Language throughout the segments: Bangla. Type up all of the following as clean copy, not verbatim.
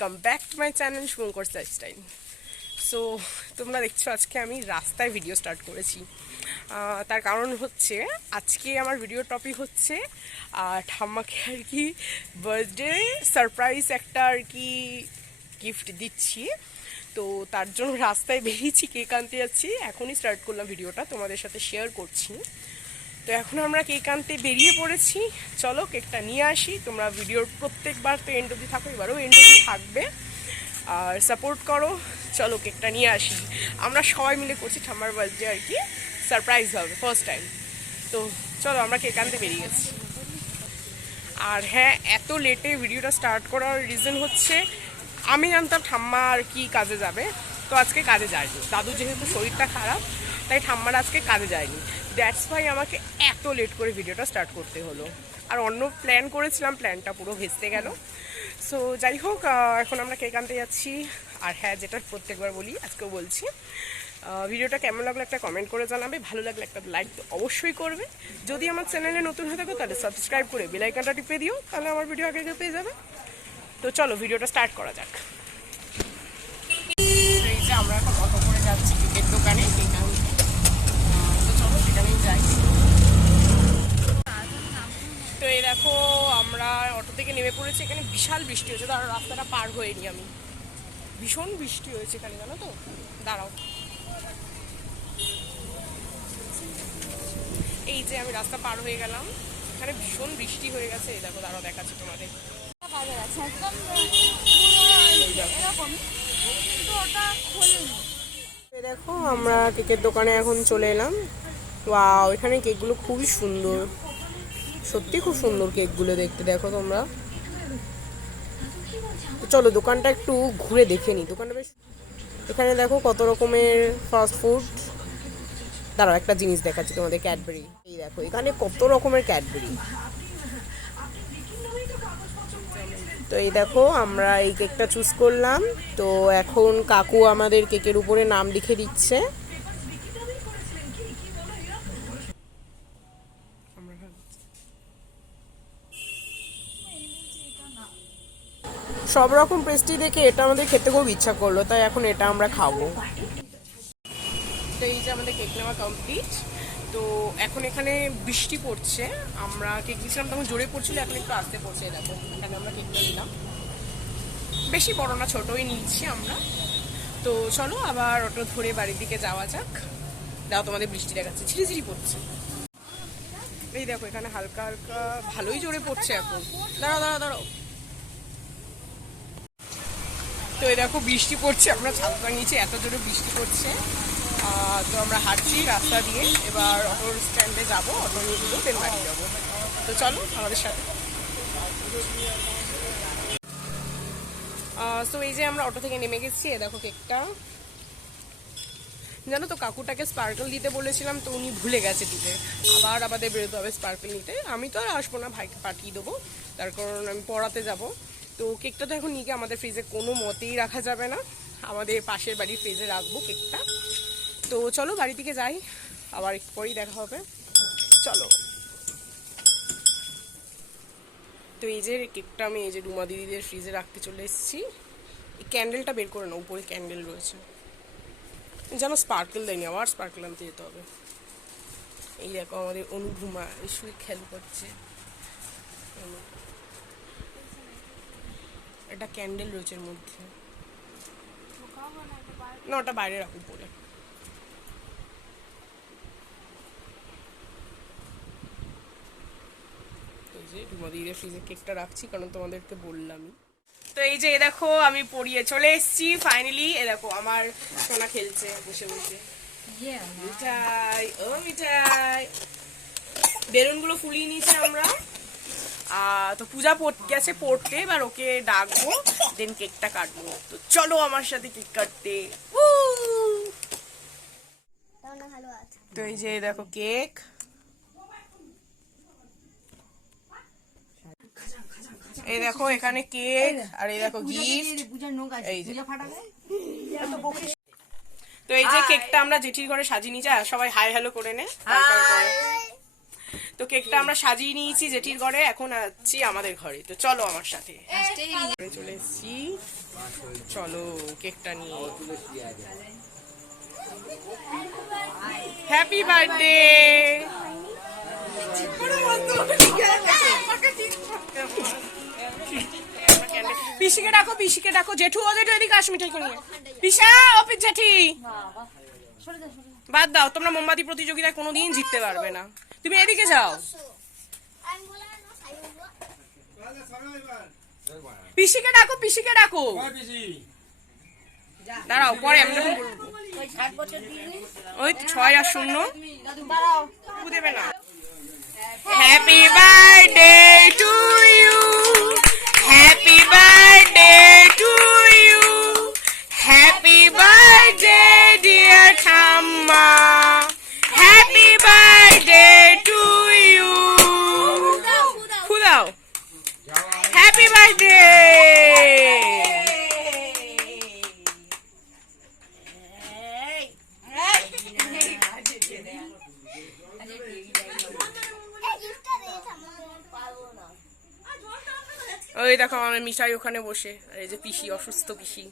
Welcome back to my channel Shubhankar lifestyle. So তোমরা দেখছো আজকে আমি রাস্তায় ভিডিও স্টার্ট করেছি। তার কারণ হচ্ছে আজকে আমার ভিডিও টপিক হচ্ছে ঠাম্মাকে আর কি বার্থডে সারপ্রাইজ একটা আর কি গিফট দিচ্ছি। তো তার জন্য রাস্তায় বেরিয়েছি, কেক আনতে যাচ্ছি। এখনই স্টার্ট করলাম ভিডিওটা, তোমাদের সাথে শেয়ার করছি। তো এখন আমরা কেক আনতে বেরিয়ে পড়েছি। চলো কেকটা নিয়ে আসি। তোমরা ভিডিওর প্রত্যেকবার তো এন্ড অবধি থাকো, এবারও এন্ড অবধি থাকবে আর সাপোর্ট করো। চলো কেকটা নিয়ে আসি। আমরা সবাই মিলে করছি ঠাম্মার বার্থডে আর কি সারপ্রাইজ হবে ফার্স্ট টাইম। তো চলো আমরা কেক আনতে বেরিয়ে গেছি। আর হ্যাঁ, এত লেটে ভিডিওটা স্টার্ট করার রিজন হচ্ছে আমি জানতাম ঠাম্মা আর কি কাজে যাবে, তো আজকে কাজে যায়নি। দাদু যেহেতু শরীরটা খারাপ তাই ঠাম্মার আজকে কাজে যায়নি। দ্যাটস ওয়াই আমাকে এত লেট করে ভিডিওটা স্টার্ট করতে হলো। আর অন্য প্ল্যান করেছিলাম, প্ল্যানটা পুরো ভেস্তে গেল। সো যাই হোক, এখন আমরা কেক আনতে যাচ্ছি। আর হ্যাঁ, যেটা প্রত্যেকবার বলি আজকেও বলছি, ভিডিওটা কেমন লাগলো একটা কমেন্ট করে জানাবে, ভালো লাগলে একটা লাইক তো অবশ্যই করবে। যদি আমার চ্যানেলে নতুন হয়ে থাকো তাহলে সাবস্ক্রাইব করে বেল আইকনটা টিপে দিও, তাহলে আমার ভিডিও আগে আগে পেয়ে যাবে। তো চলো ভিডিওটা স্টার্ট করা যাক। এই যে আমরা এখন অটো করে যাচ্ছি কেকের দোকানে কেক আনতে। তো চলো সেখানেই যাই। তো এই দেখো আমরা অটো থেকে নেমে পড়েছি। এখানে বিশাল বৃষ্টি হয়েছে, দাঁড়াও রাস্তাটা পার হয়নি আমি। ভীষণ বৃষ্টি হয়েছে এখানে, জানো তো। দাঁড়াও, এই যে আমি রাস্তা পার হয়ে গেলাম, এখানে ভীষণ বৃষ্টি হয়ে গেছে। এই দেখো, দাঁড়াও দেখাচ্ছি তোমাদের। দেখো আমরা কেকের দোকানে এখন চলে এলাম। ওয়াও, এখানে কেকগুলো খুবই সুন্দর, সত্যি খুব সুন্দর কেকগুলো দেখতে। দেখো তোমরা, চলো দোকানটা একটু ঘুরে দেখে নিই। দোকানটা বেশ, এখানে দেখো কত রকমের ফাস্ট ফুড। দাঁড়াও একটা জিনিস দেখাচ্ছি তোমাদের, ক্যাডবেরি। এই দেখো এখানে কত রকমের ক্যাডবেরি। তো এই দেখো আমরা এই কেকটা চুজ করলাম। তো এখন কাকু আমাদের কেকের উপরে নাম লিখে দিচ্ছে। সব রকম পেস্ট্রি দেখে এটা আমাদের খেতে খুব ইচ্ছা করলো, তাই এখন এটা আমরা খাবো। তো এই যে আমাদের কেক নেওয়া কমপ্লিট। তো এখন এখানে বৃষ্টি পড়ছে। আমরা কেক দিয়েছিলাম তখন জোরে পড়ছিল, এখন একটু আস্তে পড়ছে। দেখো এখানে আমরা কেকটা নিলাম, বেশি বড় না, ছোটই নিচ্ছি আমরা। তো চলো আবার অটো ধরে বাড়ির দিকে যাওয়া যাক। দাও তোমাদের বৃষ্টি দেখাচ্ছে, ঝিরিঝিরি পড়ছে। এই দেখো এখানে হালকা হালকা ভালোই জোরে পড়ছে এখন। দাঁড়াও দাঁড়াও দাঁড়াও। তো এই দেখো বৃষ্টি পড়ছে, আমরা ছাতা নিচে, এত জোরে বৃষ্টি পড়ছে। তো আমরা হাঁটছি রাস্তা দিয়ে, এবার অটোর স্ট্যান্ডে যাবো, অটো নিয়ে দিল, দেন বাড়ি যাবো। তো চলো আমাদের সাথে। তো এই যে আমরা অটো থেকে নেমে গেছি। এ দেখো কেকটা, জানো তো কাকুটাকে স্পার্কল দিতে বলেছিলাম, তো উনি ভুলে গেছে দিতে। আবার আমাদের বেরোতে হবে স্পার্কল নিতে। আমি তো আর আসবো না, ভাইকে পাঠিয়ে দেবো, তার কারণ আমি পড়াতে যাব। তো কেকটা তো এখন নিয়ে গিয়ে আমাদের ফ্রিজে কোনো মতেই রাখা যাবে না, আমাদের পাশের বাড়ির ফ্রিজে রাখবো কেকটা। তো চলো বাড়ি থেকে যাই, আবার একটু পরেই দেখা হবে। চলো। তো এই যে কেকটা আমি এই যে রুমা দিদিদের ফ্রিজে রাখতে চলে এসেছি। এই ক্যান্ডেলটা বের করে না, উপরে ক্যান্ডেল রয়েছে, যেন স্পার্কেল দেয়নি, আবার স্পার্কেল আনতে যেতে হবে। এই দেখো আমাদের অনুভূমা শুয়ে খেল করছে। একটা ক্যান্ডেল রয়েছে এর মধ্যে, না ওটা বাইরে রাখুন পরে। এই যে রুমা দিদিদের ফ্রিজে কেকটা রাখছি, কারণ তোমাদেরকে বললামই। তো এই যে দেখো আমি পড়িয়ে চলে এসেছি ফাইনালি। এ দেখো আমার সোনা খেলছে বসে বসে। মিঠাই, ও মিঠাই। বেলুনগুলো ফুলিয়ে নিয়েছি আমরা। তো পূজা গেছে পড়তে, এবার ওকে ডাকবো, দেন কেকটা কাটবো। তো চলো আমার সাথে কেক কাটতে। তো এই যে দেখো কেক। এই দেখো এখানে কেক, আর এই দেখো গিফট। এই যে তো এই যে কেকটা আমরা জেঠির ঘরে সাজিয়ে নিয়েছি। সবাই হাই হ্যালো করে নে। তো কেকটা আমরা সাজিয়ে নিয়েছি জেঠির ঘরে, এখন আছি আমাদের ঘরে। তো চলো আমার সাথে। চলে এসেছি, চলো কেকটা নিয়ে। Happy birthday. পিসিকে ডাকো, পিসিকে ডাকো। জেঠু, ও জেঠু এদিকে আস মিঠাই নিয়ে। পিসা, অফিস জেঠি বাদ দাও, তোমরা মোমবাতি প্রতিযোগিতায় কোনোদিন জিততে পারবে না। তুমি এদিকে যাও। পিসিকে ডাকো, পিসিকে ডাকো। দাঁড়াও, পরে আমি যখন বলবো। ওই 6 আর 0 দেবে না। Happy birthday to you, happy birthday to you, happy birthday dear ঠাম্মা, হ্যাপি বার্থডে টু ইউ। ফুদাও, হ্যাপি বার্থডে। ওই দেখো আমার মিঠাই ওখানে বসে, আর এই যে পিসি, অসুস্থ পিসি।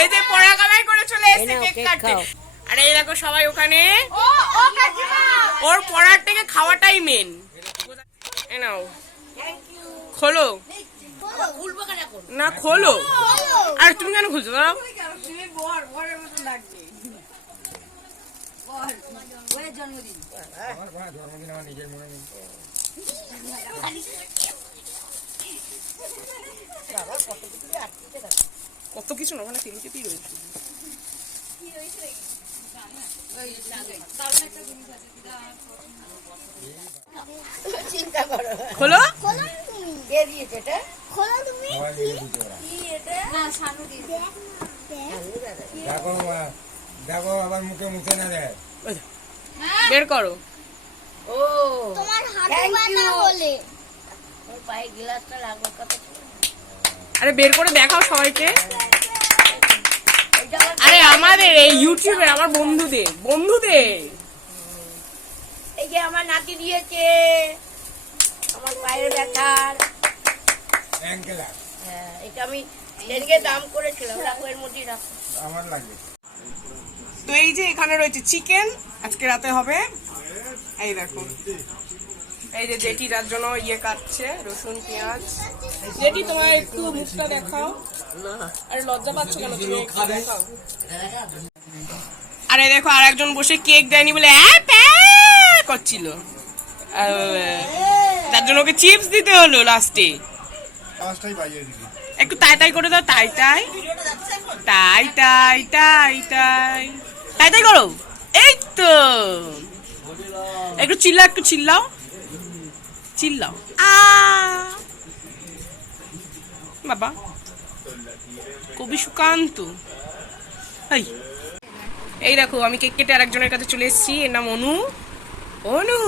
এই যে পড়া কামাই করে চলে এসেছে কেক কাটতে। আর এই দেখো সবাই ওখানে, ওর পড়ার থেকে খাওয়াটাই মেন। এ নাও, খোলো না, খোলো। আর তুমি কেন খুলছো? দাঁড়াও, কত কিছু না, ওখানে তিনটি রয়েছে। খোলো, দেখো আবার মুখে মুখে না দেয়, বের করো। ও তোমার হাতে বানা বলে ওর পায়ে গ্লাসটা লাগবে কত। আরে বের করে দেখাও সবাইকে। আরে আমাদের এই ইউটিউবের আমার বন্ধুদের এই যে আমার নাতি দিয়েছে আমার পায়ের ব্যথার অ্যাঙ্কেলার। হ্যাঁ, এটা আমি সেদিকে দাম করেছিলাম, রাখো এর মধ্যেই রাখো, আমার লাগবে। তো এই যে এখানে রয়েছে চিকেন, আজকে রাতে হবে। এই দেখো, এই যে জেঠিরার জন্য ইয়ে কাটছে, রসুন পেঁয়াজ। জেঠি তোমার একটু মুখটা দেখাও। আরে লজ্জা পাচ্ছ কেন? তুমি একটু দেখাও। আরে দেখো আর একজন বসে কেক দেয়নি বলে করছিল, তার জন্য ওকে চিপস দিতে হলো লাস্টে। একটু তাই তাই করে দাও, তাই তাই তাই তাই তাই তাই তাই তাই করো। এই তো একটু চিল্লাও, একটু চিল্লাও, চিল্লাও। বাবা কবি সুকান্ত। এই দেখো আমি কেক কেটে আরেকজনের কাছে চলে এসেছি, এর নাম অনু। অনু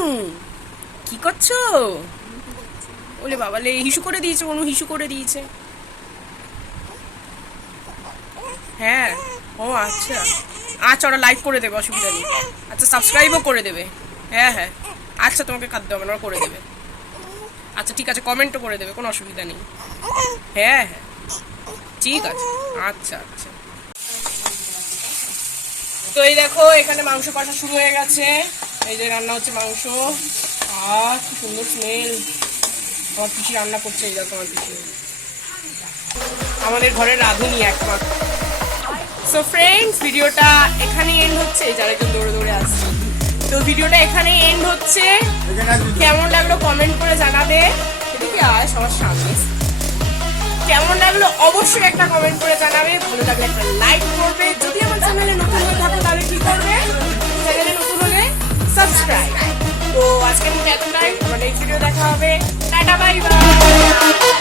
কি করছো? বলে বাবা লে, হিসু করে দিয়েছে অনু, হিসু করে দিয়েছে। হ্যাঁ, ও আচ্ছা আচ্ছা, ওরা লাইক করে দেবে, অসুবিধা নেই। আচ্ছা সাবস্ক্রাইবও করে দেবে। হ্যাঁ হ্যাঁ, আচ্ছা তোমাকে খাদ্য হবে না, ওরা করে দেবে। আচ্ছা ঠিক আছে, কমেন্টও করে দেবে, কোনো অসুবিধা নেই। হ্যাঁ হ্যাঁ ঠিক আছে, আচ্ছা আচ্ছা। তো এই দেখো এখানে মাংস কষা শুরু হয়ে গেছে। এই যে রান্না হচ্ছে মাংস। কি সুন্দর স্মেল। আমার পিসি রান্না করছে, এই দেখো আমার পিসি, আমাদের ঘরের রাঁধুনি একমাত্র। সো ফ্রেন্ডস, ভিডিওটা এখানেই এন্ড হচ্ছে। যারা একটু দৌড়ে দৌড়ে আসছে, তো ভিডিওটা এখানেই এন্ড হচ্ছে। কেমন লাগলো কমেন্ট করে জানাবে। এদিকে আয় সবার সামনে। কেমন লাগলো অবশ্যই একটা কমেন্ট করে জানাবে। ভালো লাগলে একটা লাইক করবে। যদি আমার চ্যানেলে নতুন হয়ে থাকো তাহলে কি করবে? চ্যানেলে নতুন হলে সাবস্ক্রাইব। তো আজকের মতো এতটাই, আমার নেক্সট ভিডিও দেখা হবে। Tata, bye bye.